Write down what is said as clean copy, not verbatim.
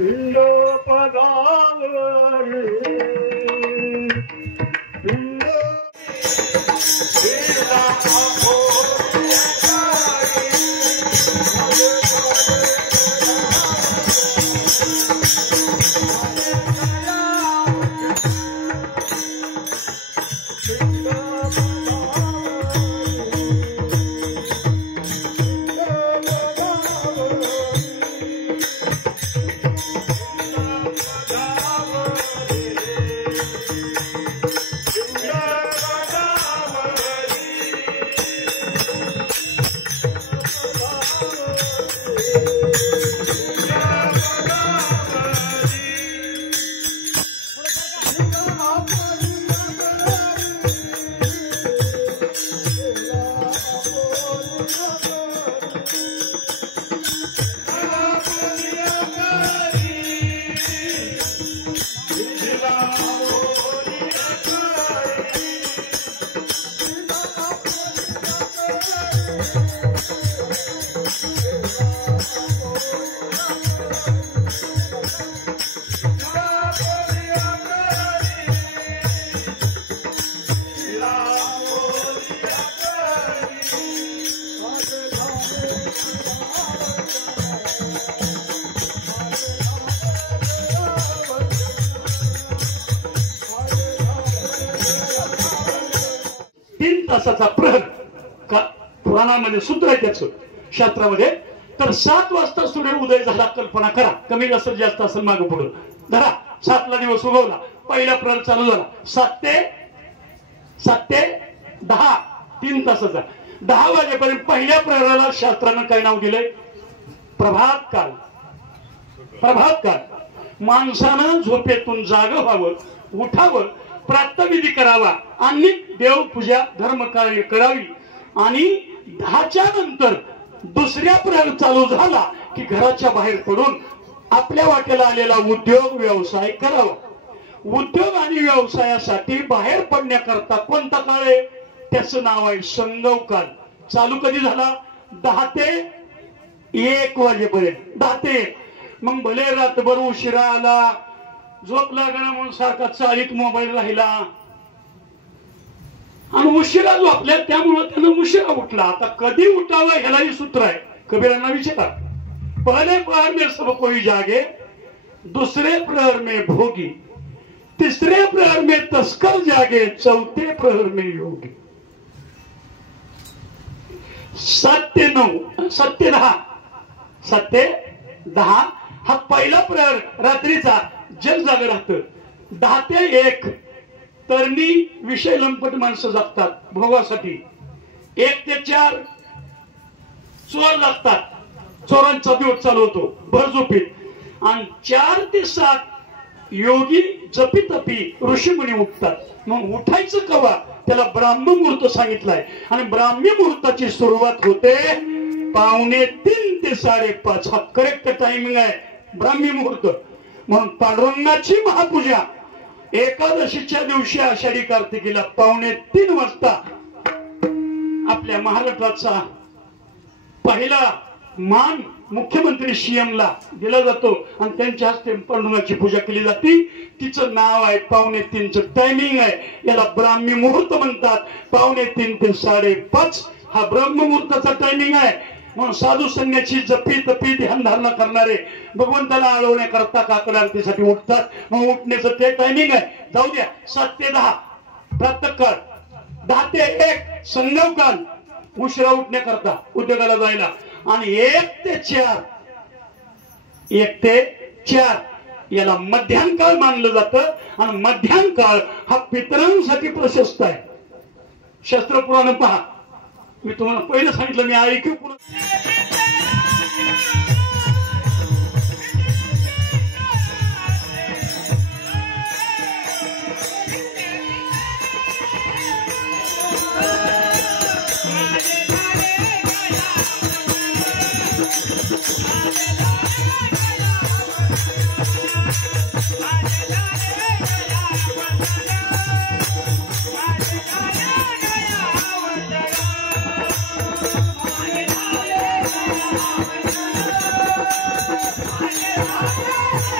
पिंड पदावरी पिंड तासाचा प्रहर पुराणामध्ये सूत्र आहे त्याचं शास्त्रामध्ये तर 7 वाजता सूर्य उदय झाला कल्पना करा कमी असेल जास्त असेल मागे पुढे धरा 7 ला दिवस उगवला पहिला प्रहर चालू झाला 7 ते 10 3 तासाचा 10 वाजेपर्यंत पहिल्या प्रहराला शास्त्रानं काय नाव दिलंय प्रभात काळ माणसानं झोपेतून जागं व्हावं उठावं प्रातःविधी करावा आणि देवपूजा धर्मकार्य करावी आणि 10च्या नंतर दुसऱ्या प्रहर चालू झाला की घराच्या बाहेर पडून आपल्या वाट्याला आलेला उद्योग व्यवसाय करावा उद्योग आणि व्यवसायासाठी बाहेर पडण्याकरता कोणता काळ आहे त्याचं नाव आहे संगव काळ चालू कधी झाला 10 ते 1 वाजेपर्यंत 10 ते 1 मग भले रातभर उशिरा आला झोप लागणं म्हणून सारखा चालीत मोबाईल राहिला आणि उशिरा झोपल्या त्यामुळे त्यानं उशिरा उठला आता कधी उठावं ह्यालाही सूत्र आहे कबीरांना विचारा पहले प्रहर में सब कोई जागे दूसरे प्रहर में भोगी तीसरे प्रहर में तस्कर जागे चौथे प्रहर में योगी 7 ते 9 7 ते 10 हा पहिला प्रहर रात्रीचा जग जाग राहत 10 ते 1 तरणी विषय लंपट माणसं जगतात भोगासाठी 1 ते 4 चोर लागतात चोरांचा दिवस चालू होतो भरझोपीत आणि 4 ते 7 योगी जपी तपी ऋषीमुनी उठतात मग उठायचं कवा त्याला ब्राह्मी मुहूर्त सांगितलाय आणि ब्राह्मी मुहूर्ताची सुरुवात होते 2:45 ते 5:30 हा करेक्ट टायमिंग आहे ब्राह्मी मुहूर्त म्हणून पांडुरंगाची महापूजा एकादशीच्या दिवशी आषाढी कार्तिकीला 2:45 वाजता आपल्या महाराष्ट्राचा पहिला मान मुख्यमंत्री सीएम ला दिला जातो आणि त्यांच्या हस्ते पांडुरंगाची पूजा केली जाते तिचं नाव आहे 2:45चं टायमिंग आहे याला ब्राह्मी मुहूर्त म्हणतात 2:45 ते 5:30 हा ब्रह्म मुहूर्ताचा टायमिंग आहे म्हणून साधू संन्यासी जपी तपी ध्यान धारणा करणारे भगवंताला आळवण्याकरता काकड आरतीसाठी उठतात मग उठण्याचं ते टायमिंग आहे जाऊ द्या 7 ते 10 प्रातःकाळ 10 ते 1 संगव काळ उशिरा उठण्याकरता उद्योगाला जायला आणि 1 ते 4 याला मध्याह्न काळ मानलं जातं आणि मध्याह्न काळ हा पितरांसाठी प्रशस्त आहे शास्त्र पुराण पहा मी तुम्हाला पहिलं सांगितलं मी ऐकू Yeah.